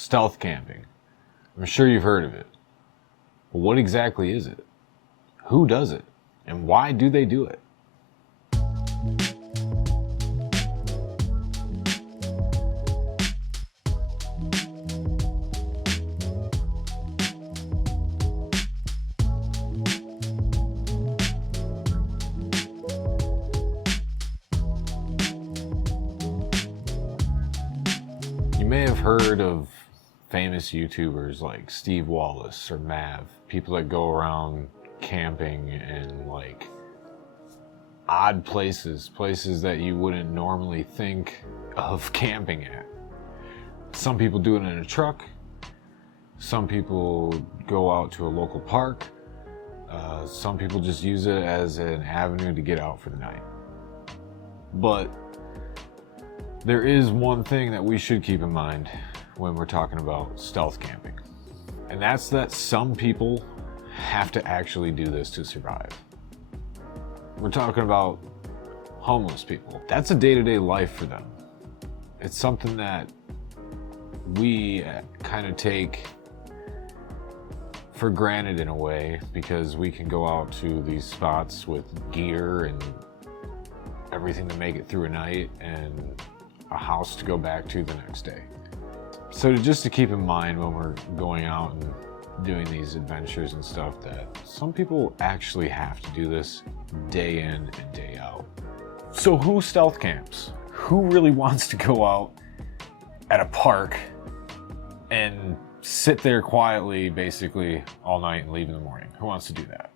Stealth camping. I'm sure you've heard of it. But what exactly is it? Who does it? And why do they do it? You may have heard of famous YouTubers like Steve Wallace or Mav, people that go around camping in like odd places that you wouldn't normally think of camping at. Some people do it in a truck, some people go out to a local park, some people just use it as an avenue to get out for the night. But there is one thing that we should keep in mind when we're talking about stealth camping, and that's that some people have to actually do this to survive. We're talking about homeless people. That's a day-to-day life for them. It's something that we kind of take for granted in a way, because we can go out to these spots with gear and everything to make it through a night and a house to go back to the next day. So just to keep in mind when we're going out and doing these adventures and stuff, that some people actually have to do this day in and day out. So who stealth camps? Who really wants to go out at a park and sit there quietly basically all night and leave in the morning? Who wants to do that?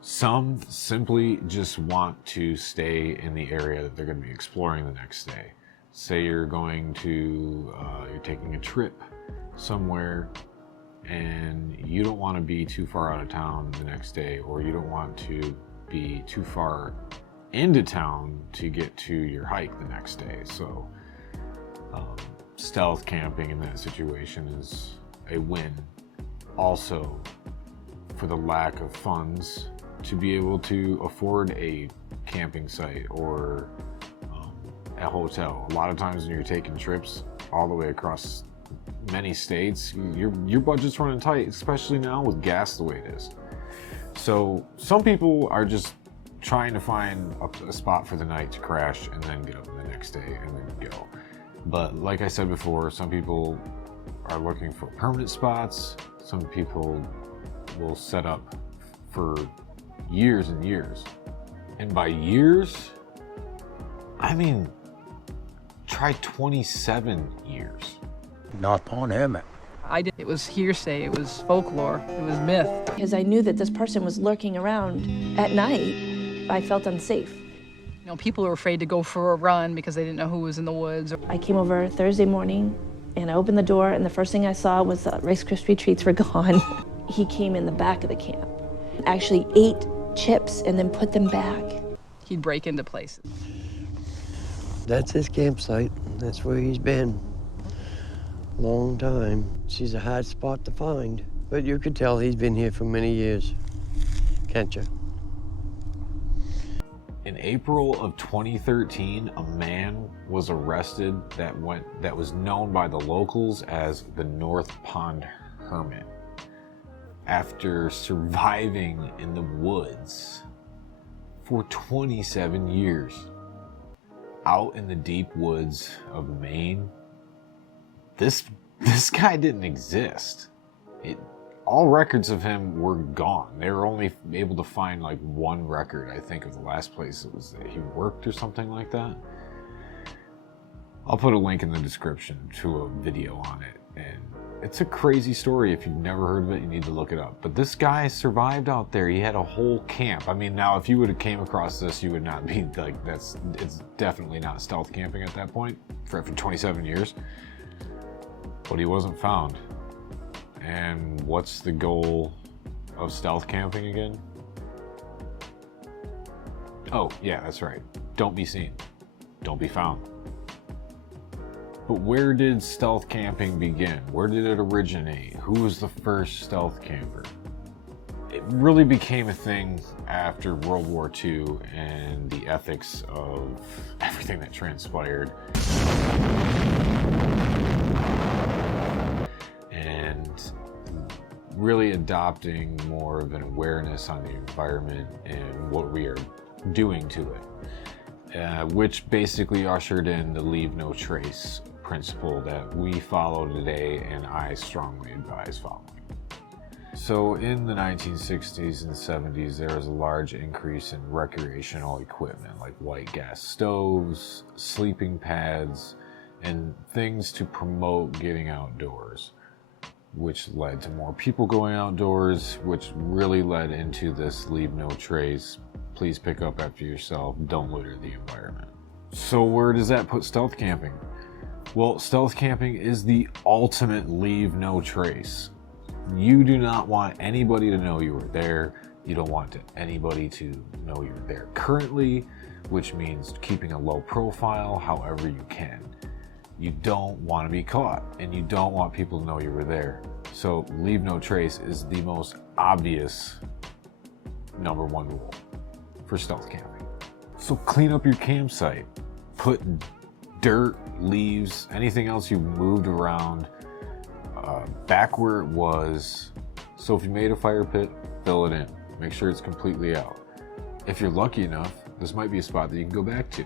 Some simply just want to stay in the area that they're going to be exploring the next day. Say you're going to, you're taking a trip somewhere and you don't want to be too far out of town the next day, or you don't want to be too far into town to get to your hike the next day. So stealth camping in that situation is a win. Also, for the lack of funds to be able to afford a camping site or a hotel. A lot of times when you're taking trips all the way across many states, your budget's running tight, especially now with gas the way it is. So some people are just trying to find a spot for the night to crash and then get up the next day and then go. But like I said before, some people are looking for permanent spots. Some people will set up for years and years. And by years, I mean, try 27 years. Not upon him. It was hearsay, it was folklore, it was myth. Because I knew that this person was lurking around at night, I felt unsafe. You know, people were afraid to go for a run because they didn't know who was in the woods. I came over Thursday morning and I opened the door, and the first thing I saw was Rice Krispie treats were gone. He came in the back of the camp, actually ate chips and then put them back. He'd break into places. That's his campsite. That's where he's been. Long time. She's a hard spot to find, but you could tell he's been here for many years. Can't you? In April of 2013, a man was arrested that was known by the locals as the North Pond Hermit, after surviving in the woods for 27 years. Out in the deep woods of Maine, this guy didn't exist. All records of him were gone. They were only able to find like one record, I think, of the last place it was that he worked or something like that. I'll put a link in the description to a video on it, and it's a crazy story. If you've never heard of it, you need to look it up. But this guy survived out there. He had a whole camp. I mean, now if you would have came across this, you would not be like, it's definitely not stealth camping at that point for 27 years. But he wasn't found. And what's the goal of stealth camping again? Oh, yeah, that's right. Don't be seen. Don't be found. But where did stealth camping begin? Where did it originate? Who was the first stealth camper? It really became a thing after World War II and the ethics of everything that transpired. really adopting more of an awareness on the environment and what we are doing to it, which basically ushered in the leave no trace principle that we follow today and I strongly advise following. So in the 1960s and 70s, there was a large increase in recreational equipment like white gas stoves, sleeping pads, and things to promote getting outdoors, which led to more people going outdoors, which really led into this leave no trace, please pick up after yourself, don't litter the environment. So where does that put stealth camping? Well, stealth camping is the ultimate leave no trace. You do not want anybody to know you were there. You don't want anybody to know you're there currently, which means keeping a low profile however you can. You don't want to be caught, and you don't want people to know you were there. So leave no trace is the most obvious number one rule for stealth camping. So clean up your campsite. Put dirt, leaves, anything else you moved around back where it was. So if you made a fire pit, fill it in. Make sure it's completely out. If you're lucky enough, this might be a spot that you can go back to.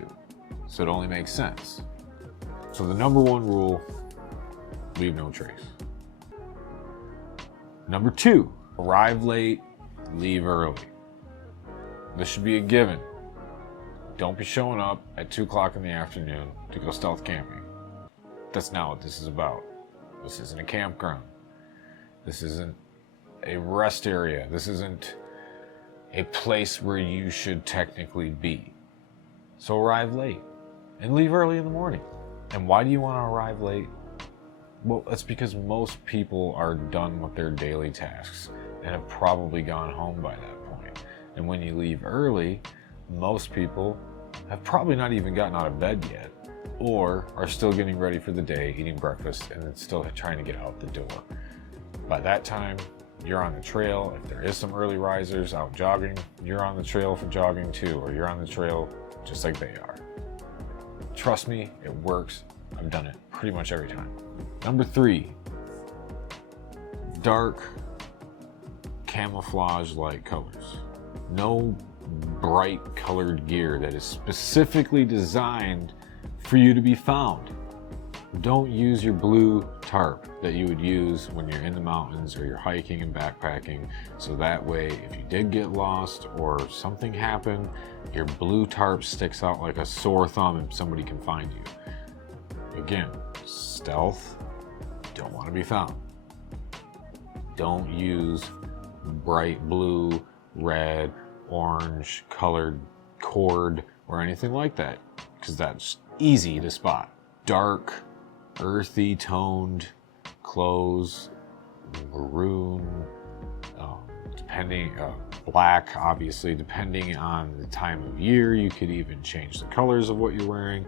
So it only makes sense. So the number one rule, leave no trace. Number two, arrive late, leave early. This should be a given. Don't be showing up at 2 o'clock in the afternoon to go stealth camping. That's not what this is about. This isn't a campground. This isn't a rest area. This isn't a place where you should technically be. So arrive late and leave early in the morning. And why do you want to arrive late? Well, that's because most people are done with their daily tasks and have probably gone home by that point. And when you leave early, most people have probably not even gotten out of bed yet, or are still getting ready for the day, eating breakfast, and then still trying to get out the door. By that time, you're on the trail. If there is some early risers out jogging, you're on the trail for jogging too, or you're on the trail just like they are. Trust me, it works. I've done it pretty much every time. Number three, dark camouflage-like colors. No bright colored gear that is specifically designed for you to be found. Don't use your blue tarp that you would use when you're in the mountains or you're hiking and backpacking, so that way if you did get lost or something happened, your blue tarp sticks out like a sore thumb and somebody can find you. Again, stealth, don't want to be found. Don't use bright blue, red, orange colored cord or anything like that, because that's easy to spot. Dark, earthy toned clothes, maroon, black, obviously, depending on the time of year. You could even change the colors of what you're wearing.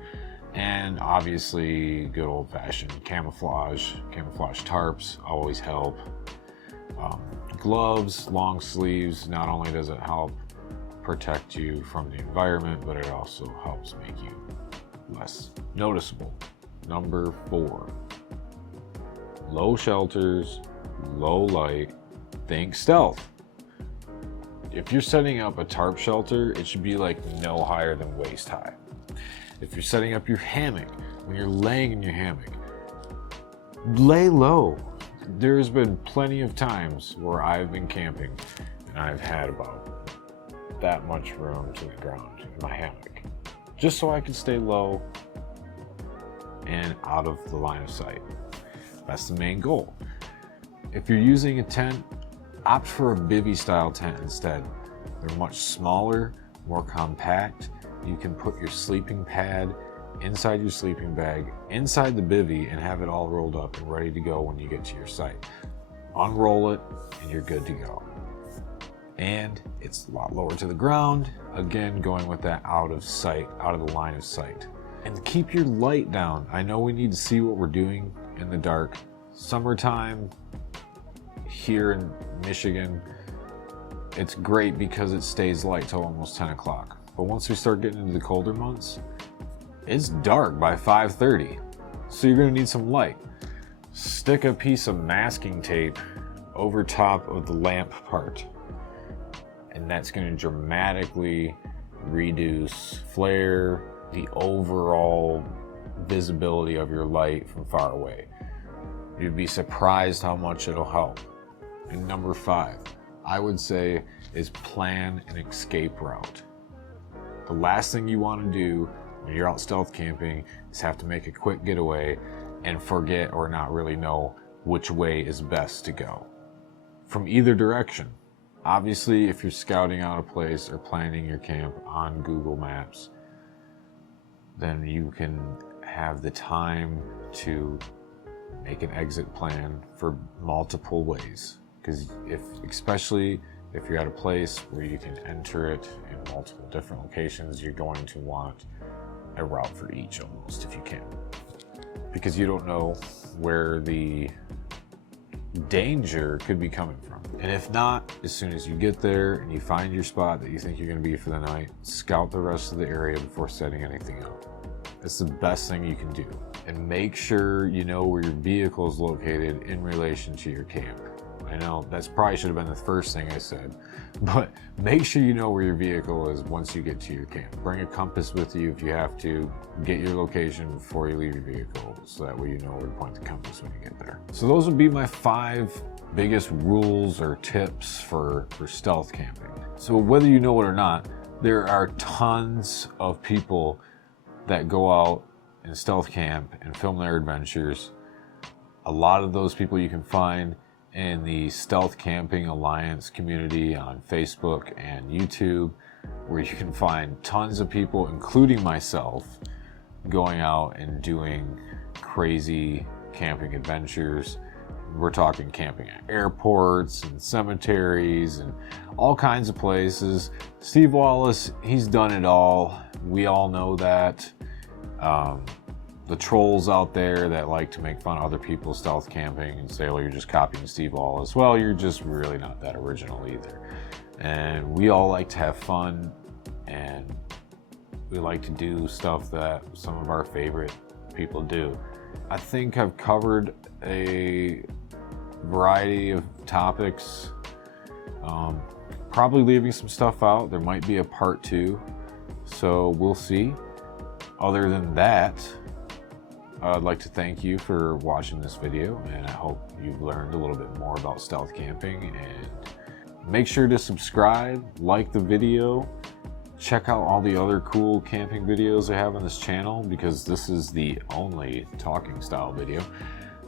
And obviously, good old-fashioned camouflage tarps always help. Gloves, long sleeves, not only does it help protect you from the environment, but it also helps make you less noticeable. Number 4, low shelters, low light, think stealth. If you're setting up a tarp shelter, it should be like no higher than waist high. If you're setting up your hammock, when you're laying in your hammock, lay low. There's been plenty of times where I've been camping and I've had about that much room to the ground in my hammock, just so I could stay low and out of the line of sight. That's the main goal. If you're using a tent, opt for a bivy style tent instead. They're much smaller, more compact. You can put your sleeping pad inside your sleeping bag, inside the bivy, and have it all rolled up and ready to go when you get to your site. Unroll it and you're good to go. And it's a lot lower to the ground. Again, going with that out of sight, out of the line of sight. And keep your light down. I know we need to see what we're doing in the dark. Summertime here in Michigan, it's great because it stays light till almost 10 o'clock. But once we start getting into the colder months, it's dark by 5:30. So you're gonna need some light. Stick a piece of masking tape over top of the lamp part. And that's going to dramatically reduce flare, the overall visibility of your light from far away. You'd be surprised how much it'll help. And number 5, I would say, is plan an escape route. The last thing you want to do when you're out stealth camping is have to make a quick getaway and forget or not really know which way is best to go from either direction. Obviously, if you're scouting out a place or planning your camp on Google Maps, then you can have the time to make an exit plan for multiple ways. Because especially if you're at a place where you can enter it in multiple different locations, you're going to want a route for each almost if you can. Because you don't know where the danger could be coming from. And if not, as soon as you get there and you find your spot that you think you're going to be for the night, scout the rest of the area before setting anything up. It's the best thing you can do. And make sure you know where your vehicle is located in relation to your camp. I know that's probably should have been the first thing I said, but make sure you know where your vehicle is once you get to your camp. Bring a compass with you if you have to. Get your location before you leave your vehicle, so that way you know where to point the compass when you get there. So those would be my 5 biggest rules or tips for stealth camping. So whether you know it or not, there are tons of people that go out and stealth camp and film their adventures. A lot of those people you can find in the Stealth Camping Alliance community on Facebook and YouTube, where you can find tons of people, including myself, going out and doing crazy camping adventures. We're talking camping at airports and cemeteries and all kinds of places. Steve Wallace, he's done it all. We all know that. The trolls out there that like to make fun of other people's stealth camping and say, well, you're just copying Steve Wallace. Well, you're just really not that original either. And we all like to have fun, and we like to do stuff that some of our favorite people do. I think I've covered a variety of topics, probably leaving some stuff out. There might be a part 2, so we'll see. Other than that, I'd like to thank you for watching this video, and I hope you've learned a little bit more about stealth camping. And make sure to subscribe, like the video, check out all the other cool camping videos I have on this channel, because this is the only talking style video.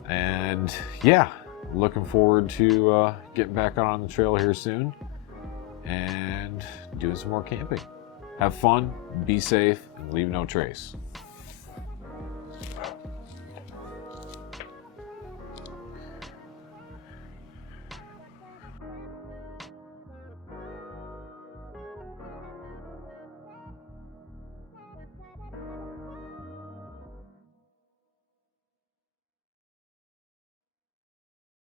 And yeah, looking forward to getting back out on the trail here soon and doing some more camping. Have fun, be safe, and leave no trace.